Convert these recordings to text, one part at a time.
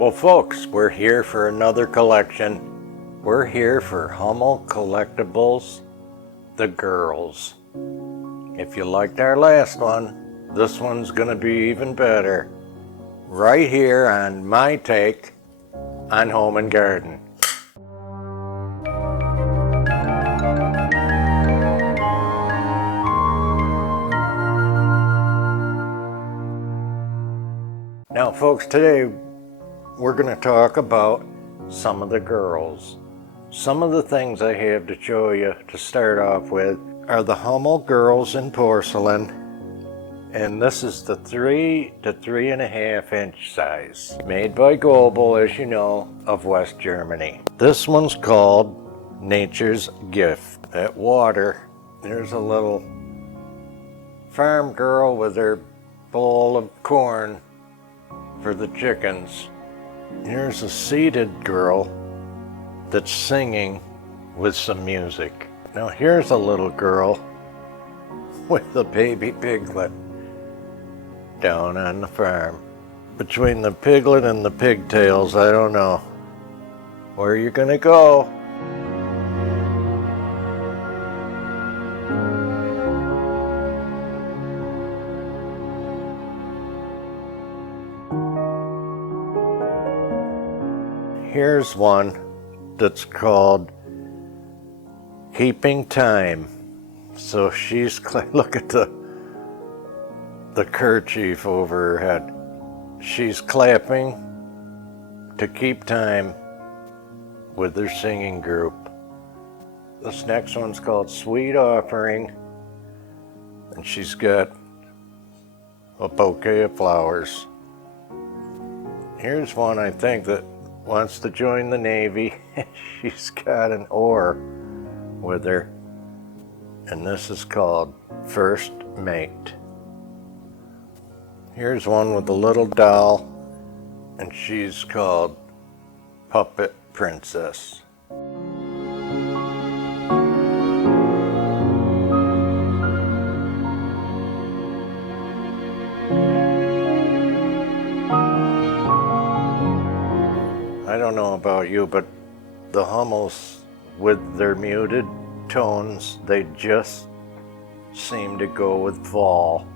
Well, folks, we're here for another collection. We're here for Hummel Collectibles, The Girls. If you liked our last one, this one's gonna be even better. Right here on my take on Home and Garden. Now, folks, today we're going to talk about some of the girls. Some of the things I have to show you to start off with are the Hummel girls in porcelain, and this is the 3 to 3.5 inch size, made by Goebel, as you know, of West Germany. This one's called Nature's Gift. That water, there's a little farm girl with her bowl of corn for the chickens. Here's a seated girl that's singing with some music. Now here's a little girl with a baby piglet down on the farm. Between the piglet and the pigtails, I don't know where you're gonna go. Here's one that's called Keeping Time. So she's, look at the kerchief over her head. She's clapping to keep time with her singing group. This next one's called Sweet Offering, and she's got a bouquet of flowers. Here's one I think that wants to join the Navy. She's got an oar with her, and this is called First Mate. Here's one with a little doll, and she's called Puppet Princess. I don't know about you, but the Hummels, with their muted tones, they just seem to go with fall.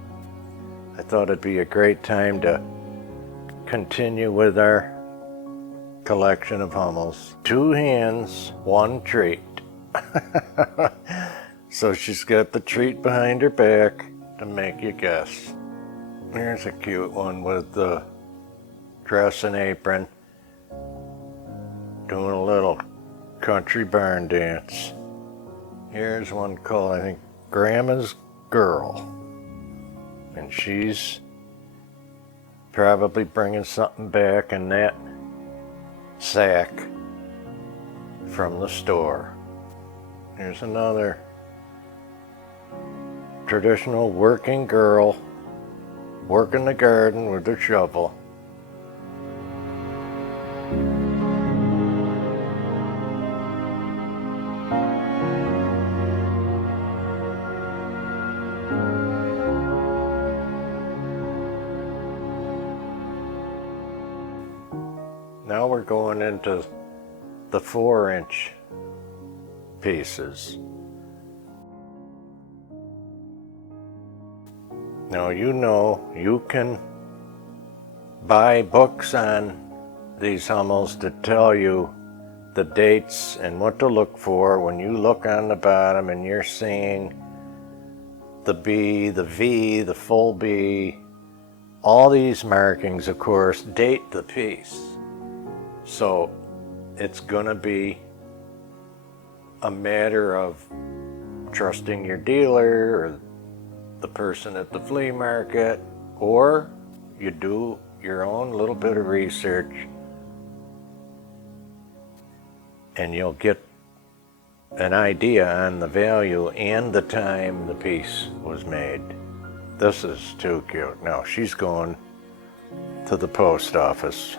I thought it'd be a great time to continue with our collection of Hummels. 2 hands, 1 treat. So she's got the treat behind her back to make you guess. Here's a cute one with the dress and apron, doing a little country barn dance. Here's one called, I think, Grandma's Girl. And she's probably bringing something back in that sack from the store. Here's another traditional working girl working the garden with her shovel. Now we're going into the 4-inch pieces. Now you know you can buy books on these Hummels that tell you the dates and what to look for when you look on the bottom and you're seeing the B, the V, the full B. All these markings, of course, date the piece. So it's gonna be a matter of trusting your dealer or the person at the flea market, or you do your own little bit of research and you'll get an idea on the value and the time the piece was made. This is too cute. Now she's going to the post office.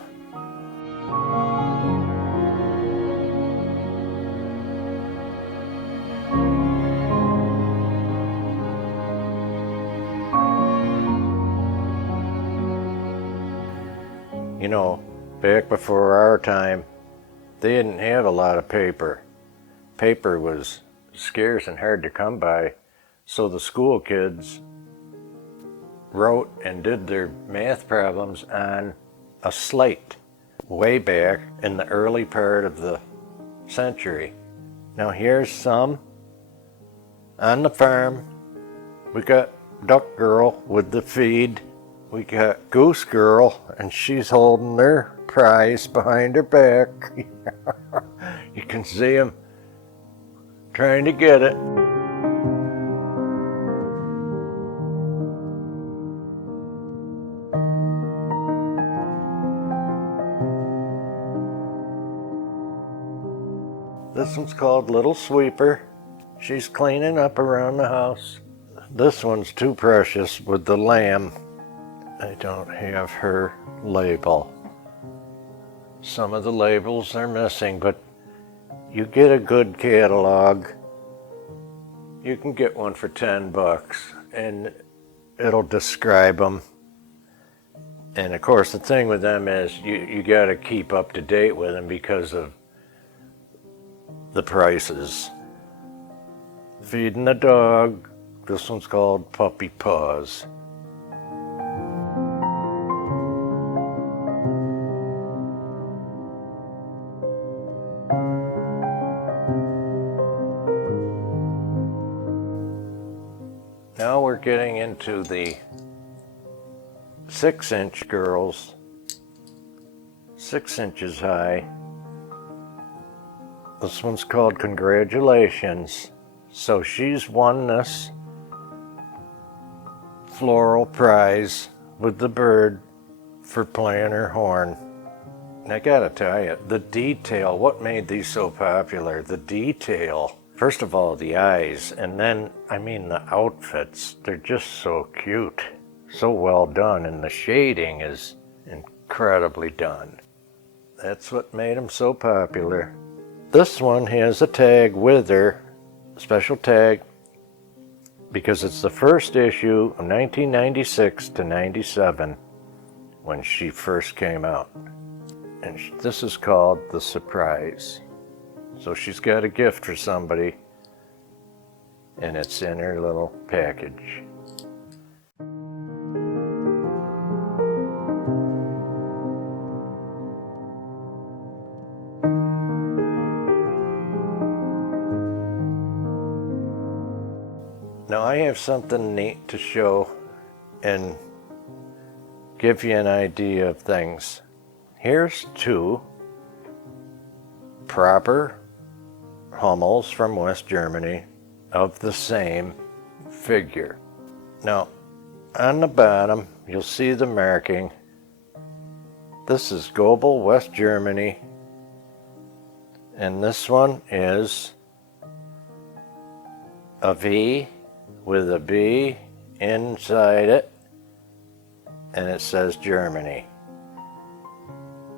You know, back before our time, they didn't have a lot of paper. Paper was scarce and hard to come by, so the school kids wrote and did their math problems on a slate way back in the early part of the century. Now here's some on the farm. We got Duck Girl with the feed. We got Goose Girl, and she's holding their prize behind her back. You can see them trying to get it. This one's called Little Sweeper. She's cleaning up around the house. This one's too precious with the lamb. I don't have her label. Some of the labels are missing, but you get a good catalog. You can get one for $10 and it'll describe them. And of course the thing with them is you got to keep up to date with them because of the prices. Feeding the dog. This one's called Puppy Paws. Now we're getting into the 6-inch girls, 6 inches high. This one's called Congratulations. So she's won this floral prize with the bird for playing her horn. And I gotta tell you, the detail, what made these so popular, the detail. First of all, the eyes, and then, I mean, the outfits, they're just so cute, so well done, and the shading is incredibly done. That's what made them so popular. This one has a tag with her, a special tag, because it's the first issue of 1996 to 97 when she first came out. And this is called The Surprise. So she's got a gift for somebody, and it's in her little package. Now I have something neat to show and give you an idea of things. Here's two proper Hummels from West Germany of the same figure. Now, on the bottom, you'll see the marking. This is Goebel, West Germany, and this one is a V with a B inside it, and it says Germany.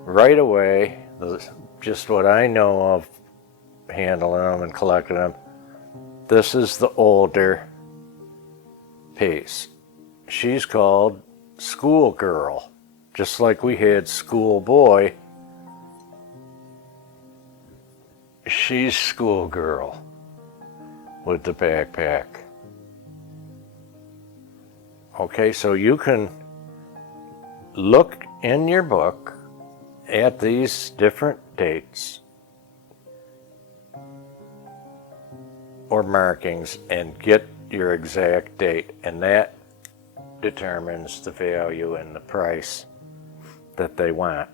Right away, just what I know of handling them and collecting them, this is the older piece. She's called Schoolgirl, just like we had Schoolboy. She's Schoolgirl with the backpack. Okay, so you can look in your book at these different dates or markings and get your exact date, and that determines the value and the price that they want.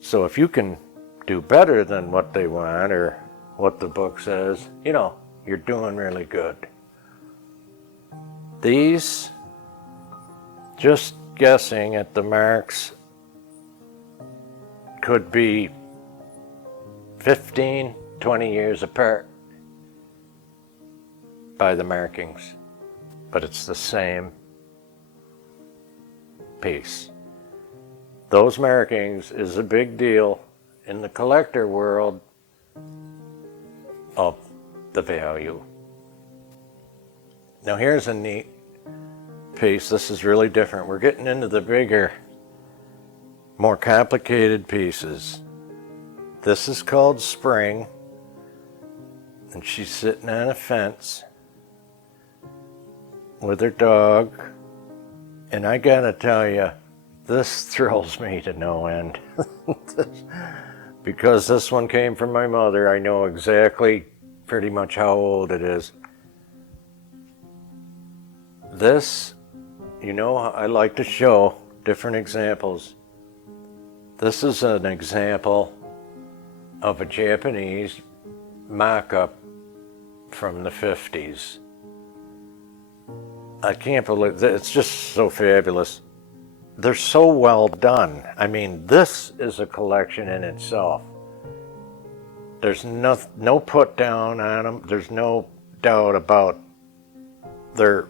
So if you can do better than what they want or what the book says, you know, you're doing really good. These, just guessing at the marks, could be 15, 20 years apart by the markings, but it's the same piece. Those markings is a big deal in the collector world of the value. Now here's a neat piece. This is really different. We're getting into the bigger more complicated pieces. This is called Spring, and she's sitting on a fence with her dog, and I gotta tell you, this thrills me to no end. Because this one came from my mother, I know exactly pretty much how old it is. This, you know, I like to show different examples. This is an example of a Japanese mock-up from the 50s. I can't believe it. It's just so fabulous. They're so well done. I mean, this is a collection in itself. There's no put down on them. There's no doubt about they're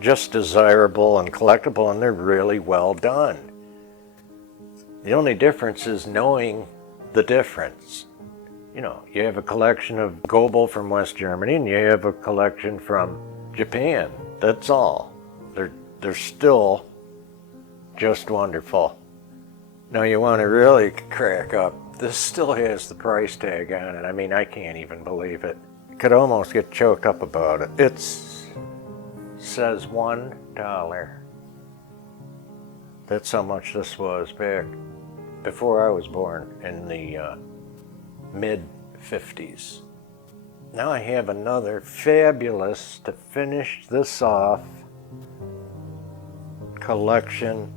just desirable and collectible, and they're really well done. The only difference is knowing the difference. You know, you have a collection of Goebel from West Germany, and you have a collection from Japan. That's all. They're still just wonderful. Now you want to really crack up. This still has the price tag on it. I mean, I can't even believe it. I could almost get choked up about it. It says $1. That's how much this was back before I was born, in the mid-50s. Now I have another fabulous, to finish this off, collection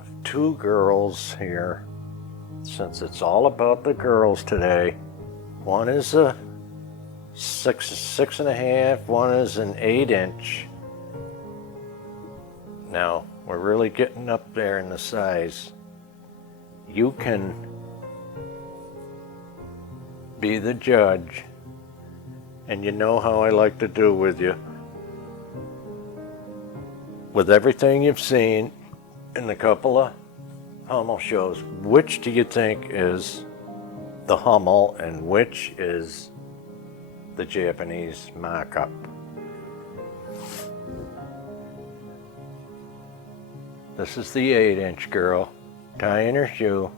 of two girls here, since it's all about the girls today. One is a 6.5, one is an 8-inch. Now we're really getting up there in the size. You can be the judge, and you know how I like to do with you. With everything you've seen in the couple of Hummel shows, which do you think is the Hummel and which is the Japanese mock-up? This is the 8-inch girl, tying her shoe.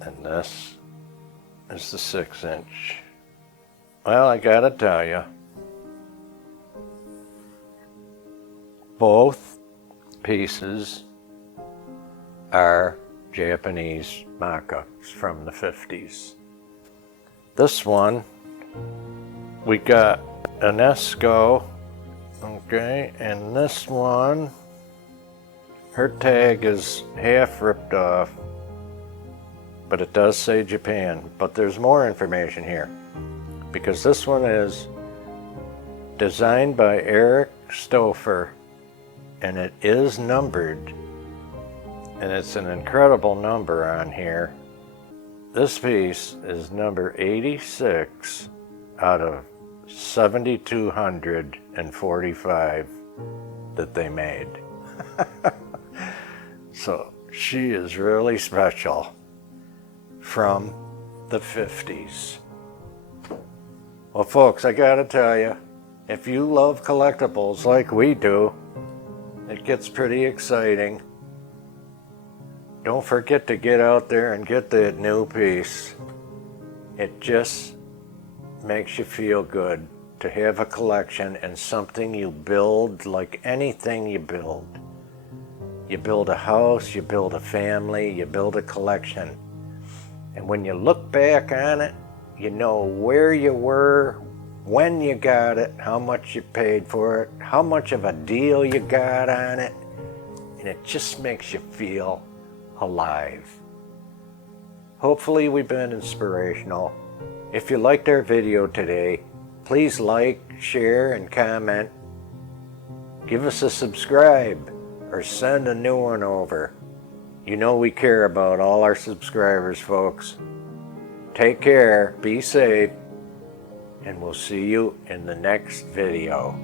And this is the 6-inch. Well, I gotta tell you, both pieces are Japanese mock-ups from the 50s. This one, we got an Esco, okay, and this one, her tag is half ripped off, but it does say Japan. But there's more information here, because this one is designed by Eric Stouffer, and it is numbered, and it's an incredible number on here. This piece is number 86 out of 7,245 that they made. So she is really special, from the 50s. Well, folks, I gotta tell you, if you love collectibles like we do, it gets pretty exciting. Don't forget to get out there and get that new piece. It just makes you feel good to have a collection and something you build, like anything you build. You build a house, you build a family, you build a collection. And when you look back on it, you know where you were, when you got it, how much you paid for it, how much of a deal you got on it, and it just makes you feel alive. Hopefully we've been inspirational. If you liked our video today, please like, share, and comment. Give us a subscribe or send a new one over. You know we care about all our subscribers, folks. Take care, be safe, and we'll see you in the next video.